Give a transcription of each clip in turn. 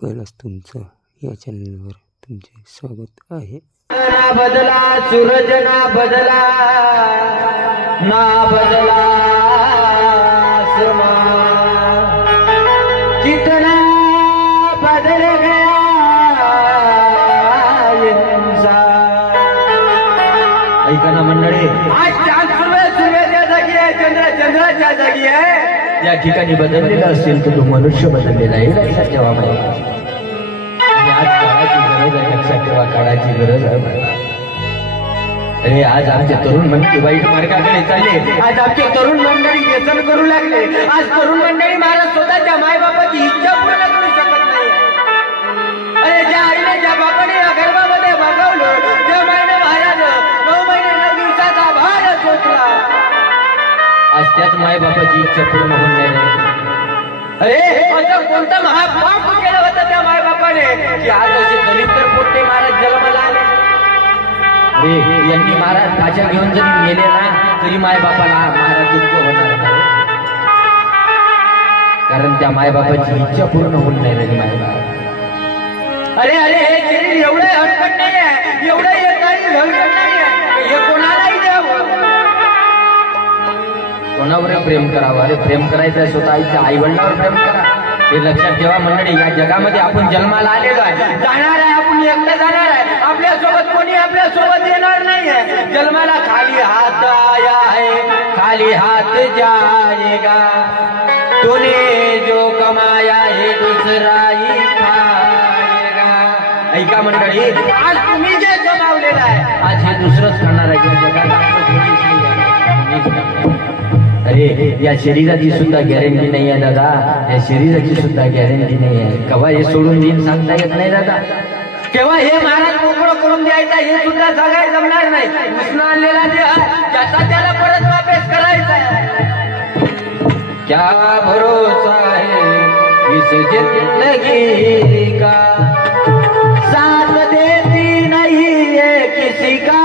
कैलास तुमचं या चॅनलवर तुमचे स्वागत आहे. ना बदला सूरज ना बदला ना बदला समा कितना बदल गया इंसान. ऐका ना मंडळी, आज चांद सूर्याच्या जागी आहे, चंद्र चंद्राच्या जागी आहे. या ठिकाणी बदललेला असेल तर तो मनुष्य बदललेला आहे. लक्षात ठेवा माहिती. आज काळाची गरज आहे, लक्षात ठेवा काळाची गरज आहे. अरे आज आमचे तरुण मंडळी वाईट मार्गाकडे चालले. आज आमचे तरुण मंडळी व्यसन करू लागले. आज तरुण मंडळी महाराज स्वतःच्या मायबापाची इच्छा पूर्ण करू शकत नाही. अरे ज्या आईने ज्या बापाने या गर्भामध्ये बघवलं, त्या मायने महाराज 9 महिने 9 दिवसाचा भार सोसला. आज त्याच मायबापाची इच्छा पूर्ण होऊन नाही. अरे असं कोणतं महापाप केलं होतं त्या मायबापाने की आज असे दलित पोट्टे महाराज जन्माला आले. अरे यांनी महाराज भाषा घेऊन जरी मेले ना तरी मायबापाला महाराज दुःख होणार नाही. कारण त्या मायबापाची इच्छा पूर्ण होऊन नाही राहिली. मायबाप अरे अरे हे शरीर एवढं हटकट नाही आहे, एवढं हटकट नाही आहे, हे कोणालाही द्यावं. कोणावर प्रेम करावं? अरे प्रेम करायचं आहे स्वतः आईच्या आई वडिलांवर प्रेम करा. हे लक्षात ठेवा मंडळी, या जगामध्ये आपण जन्माला आलेलो आहे, जाणार आहे, आपण एकटं जाणार आहे. आपल्यासोबत कोणी आपल्यासोबत येणार नाही आहे. जन्माला खाली हात आया है, खाली हात जाएगा. तूने जो कमाया है दूसरा ही खाएगा. ऐका मंडळी, आज तुम्ही जे कमावलेलं आहे आज हे दुसरंच खाणार आहे. जगात आपलं कोणीच नाही आहे. अरे या शरीराची सुद्धा गॅरंटी नाही आहे दादा. या शरीराची सुद्धा गॅरंटी नाही आहे. केव्हा हे सोडून देईन सांगता येत नाही दादा. केव्हा हे महाराज मोकळं करून द्यायचा हे सुद्धा सांगायला जमणार नाही. कृष्ण आणलेला देह ज्याचा त्याला परत वापस करायचा. क्या भरोसा है इस जिंदगी का, साथ देती नहीं है किसी का.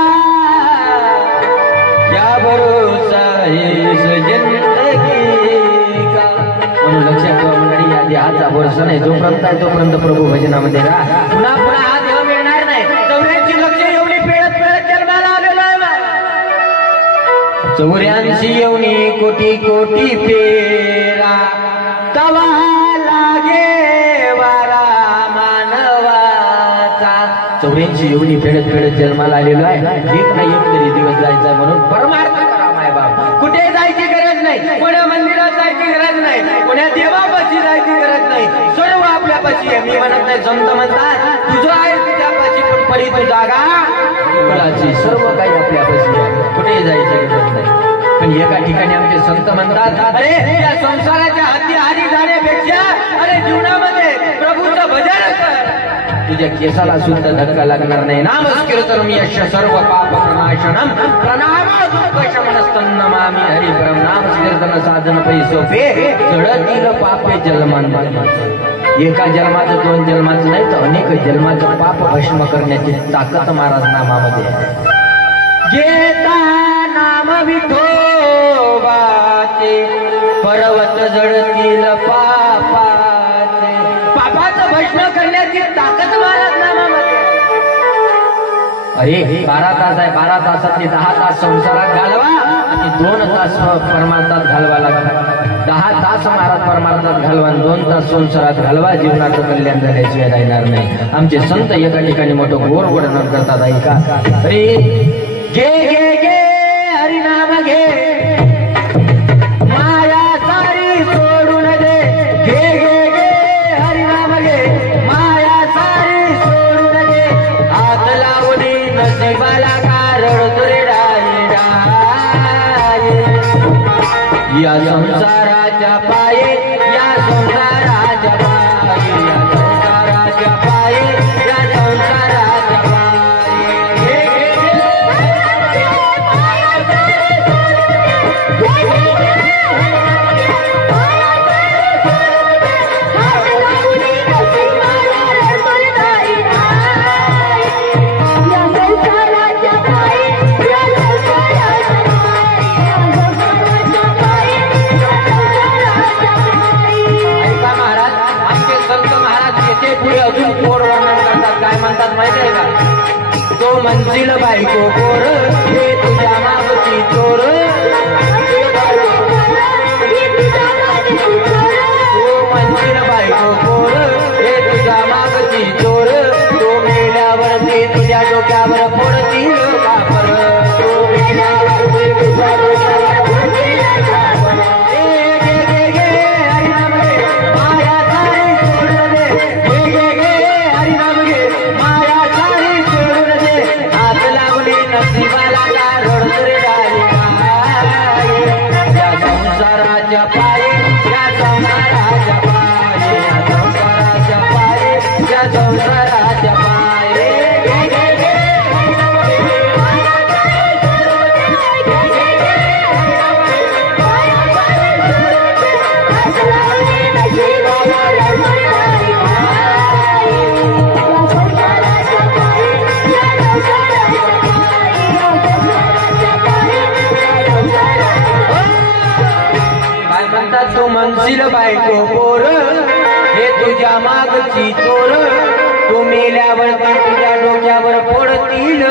क्या भरोसा है इस जिंदगी का. म्हणून लक्षात ठेवा मंडळी, या देहाचा भरोसा नाही. जोपर्यंत आहे तोपर्यंत प्रभू भजनामध्ये राहा. पुन्हा पुन्हा हा देह मिळणार नाही. 84 लक्ष एवढी पेळत पेळत जन्माला आलेलो आहे. 84 एवढी कोटी कोटी पेरा तवा लागे वारा मानवाचा. 84 एवढी फेडत फेडत जन्माला आलेलो आहे. एक नाही एक तरी दिवस जायचा म्हणून परमार्थ करा मायबाप. कुठे जायची गरज नाही, कोण्या मंदिरात जायची गरज नाही, कोण्या देवापाशी जायची गरज नाही. सर्व आपल्यापाशी आहे. मी म्हणत नाही, संत म्हणतात तुझं आहे तुझ्यापाशी, पण परी तू जागा फुलाची. सर्व काही आपल्यापाशी आहे, कुठेही जायची गरज नाही. पण एका ठिकाणी आमचे संत म्हणतात, अरे या संसाराच्या हाती जाण्यापेक्षा अरे जीवनामध्ये प्रभूचं भजन कर. तुझ्या केसाला सुद्धा धक्का लागणार नाही. नामस्कीर्तनम यश सर्व पाप प्रणाशनम प्रणामास्तन्नमामि हरिपरम. नामस्कीर्तन साधन पैसोपे चढतील पापे जन्मान. एका जन्माचं 2 जन्माचं नाही तर अनेक जन्माचं पाप भस्म करण्याची ताकद महाराज नामामध्ये आहे. घेता नाम विठोबाचे पर्वत जडतील पापाचे. पापाचं भस्म करण्याची ताकद महाराज नामामध्ये. अरे 12 तास आहे, 12 तासातले 10 तास संसारात घालवा आणि 2 तास परमार्थात घालवा लागतात. 10 तास महाराज परमार्थात घालवा, 2 तास संसारात घालवा. जीवनाचं कल्याण झाल्याशिवाय राहणार नाही. आमचे संत एका ठिकाणी मोठं गोड वर्णन करतात. ऐका, अरे घे घे घे हरिनाम घे, माया सारी सोडून दे. घे घे घे हरिनाम घे, माया सारी सोडून दे. हात लावणी नशिबाला कारण तुरे डाये डाये. या संसाराच्या पाये, या संसाराच्या पाये, या संसाराच्या पाये, या संसाराच्या पाये. पुढे अजून पोर वर्णन करतात. काय म्हणतात माहिती आहे का? तो म्हणशील बायको पोर हे तुझ्या मागची चोर, तो म्हणशील बायको पोर हे तुझ्या मागची चोर, तो मेल्यावर ते तुझ्या डोक्यावर फोडतील कापर, तो मेल्यावर ते तुझ्या डोक्यावर फोडतील कापर. तो म्हणशील बायको पोर हे तुझ्या मागची चोर, तू मेल्यावर ते तुझ्या डोक्यावर फोडतील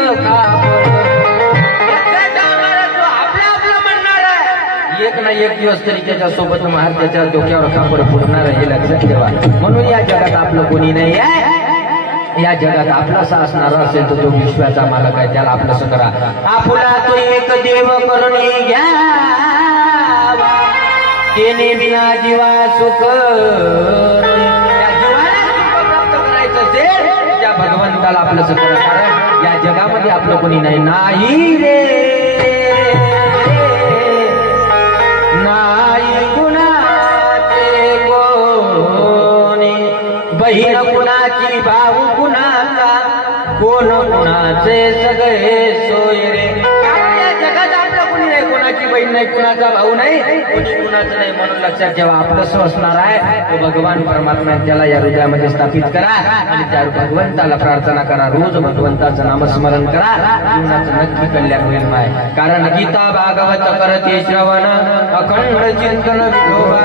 एक ना एक दिवस तरी त्याच्या सोबत महार त्याच्या डोक्यावर कापड फोडणार हे लक्षात ठेवा. म्हणून या जगात आपलं कोणी नाही आहे. या जगात आपलासा असणारा असेल तर तो विश्वाचा मालक आहे, त्याला आपलंसं करा. आपुला तो एक देव करून घ्या, तेने बिना जीवा सुख, या जीवाला सुख प्राप्त करायचं असेल त्या भगवंताला आपलं करा. कारण या जगामध्ये आपलं कोणी नाही. नाही रे नाही कुणाचे कोणी, बहीण कुणाची भाऊ कुणाचा, कोण कुणाचे सगळे सोय रे. जगात आपलं कोणी नाही, कोणाची बहीण नाही, कुणाचा भाऊ नाही, कोणी कुणाचं नाही. म्हणून लक्षात ठेवा आपलं सो असणार आहे तो भगवान परमात्मा, त्याला या हृदयामध्ये स्थापित करा आणि त्या भगवंताला प्रार्थना करा. रोज भगवंताचं नामस्मरण करा, जीवनाचं नक्की कल्याण होईल माय. कारण गीता भागवत करते श्रवण, अखंड चिंतन विठोबा.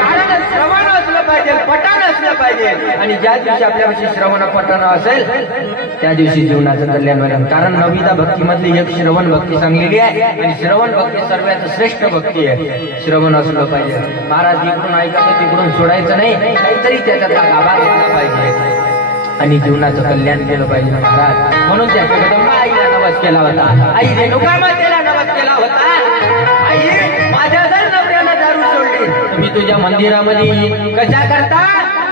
कारण श्रवण असलं पाहिजे, पठण असलं पाहिजे. आणि ज्या दिवशी आपल्यापाशी श्रवण पठण असेल त्या दिवशी जीवनाचं कल्याण होईल. कारण नवविधा भक्तीमधली एक श्रवण भक्ती सांगलेली आहे आणि श्रवण भक्ती सर्वात श्रेष्ठ भक्ती आहे. श्रवण असलं पाहिजे. महाराज इकडून ऐकायचं तिकडून सोडायचं नाही, काहीतरी त्याच्यातला गाभा घेतला पाहिजे आणि जीवनाचं कल्याण केलं पाहिजे महाराज. म्हणून त्या जगदंबा आईला नवस केला होता, आई रेणुका मातेला नवस केला होता. आई माझ्या जर नवऱ्याला दारू सोडली तुम्ही तुझ्या मंदिरामध्ये कशा करता?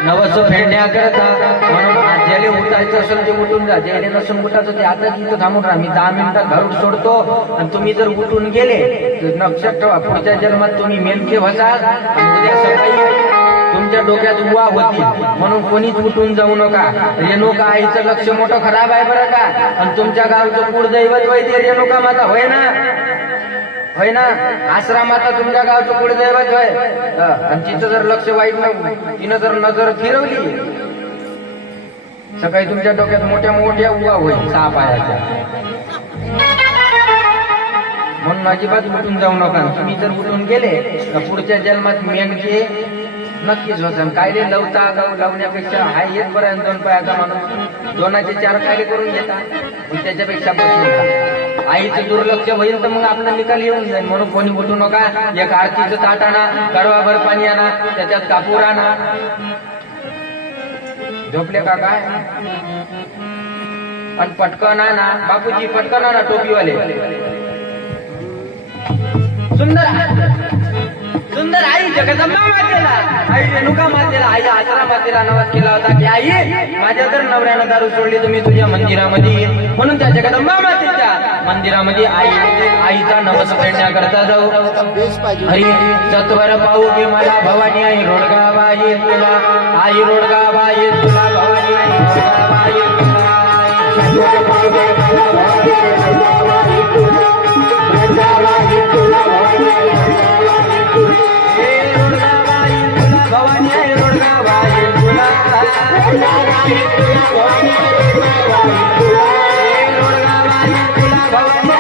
नवस फेडण्याकरता. म्हणून ज्याला उठायचं असेल ते उठून जा, ज्याला नसून उठायचं ते आता तिथं थांबून राहा. मी 10 मिनिटात घरून सोडतो आणि तुम्ही जर उठून गेले तर लक्षात ठेवा पुढच्या जन्मात तुम्ही मेलके व्हाल आणि उद्या सकाळी तुमच्या डोक्यात उवा होती. म्हणून कोणीच उठून जाऊ नका. रेणुका आईचं लक्ष मोठं खराब आहे बरं का. आणि तुमच्या गावचं कुळदैवत वैद्य रेणुका माता होय ना, होय ना. आश्रमाता तुमच्या गावचं कुळदैवत होय. आणि तिचं जर लक्ष वाईट न तिनं जर नजर फिरवली सकाळी तुमच्या डोक्यात मोठ्या मोठ्या उवा होईल 6 पायाच्या. म्हणून अजिबात उठून जाऊ नका. तुम्ही जर उठून गेले तर पुढच्या जन्मात मेंढके नक्कीच होतं. कायले लवता गाव लावण्यापेक्षा हा एक बरं 2 पायाचा माणूस 2चे 4 कायले करून घेतात. त्याच्यापेक्षा बसून आईचं दुर्लक्ष होईल तर मग आपला निकाल येऊन जाईल. म्हणून कोणी उठू नका. एक आरतीचं ताट आणा, कडवाभर पाणी आणा, त्याच्यात कापूर आणा. झोपले का काय? पण पटकन आणा बापूजी, पटकन आणा टोपीवाले. सुंदर आई जगदंबा मातेला, आई रेणुका मातेला, आई आचरा मातेला नवस केला होता की आई माझ्या जर नवऱ्यानं दारू सोडली तुम्ही तुझ्या मंदिरामध्ये येईल. म्हणून त्या जगदंबा मातेच्या मंदिरामध्ये आईचा नवस फेडण्याकरता जाऊ. हरी सत्वर पाहू की मला भवानी आई रोडगा बाई तुला, आई रोडगा बाई तुला, भवानी आई रोडगा बाई तुला. भवानी आई रोडगा बाई तुला, रोडगा बाई तुला, भवानी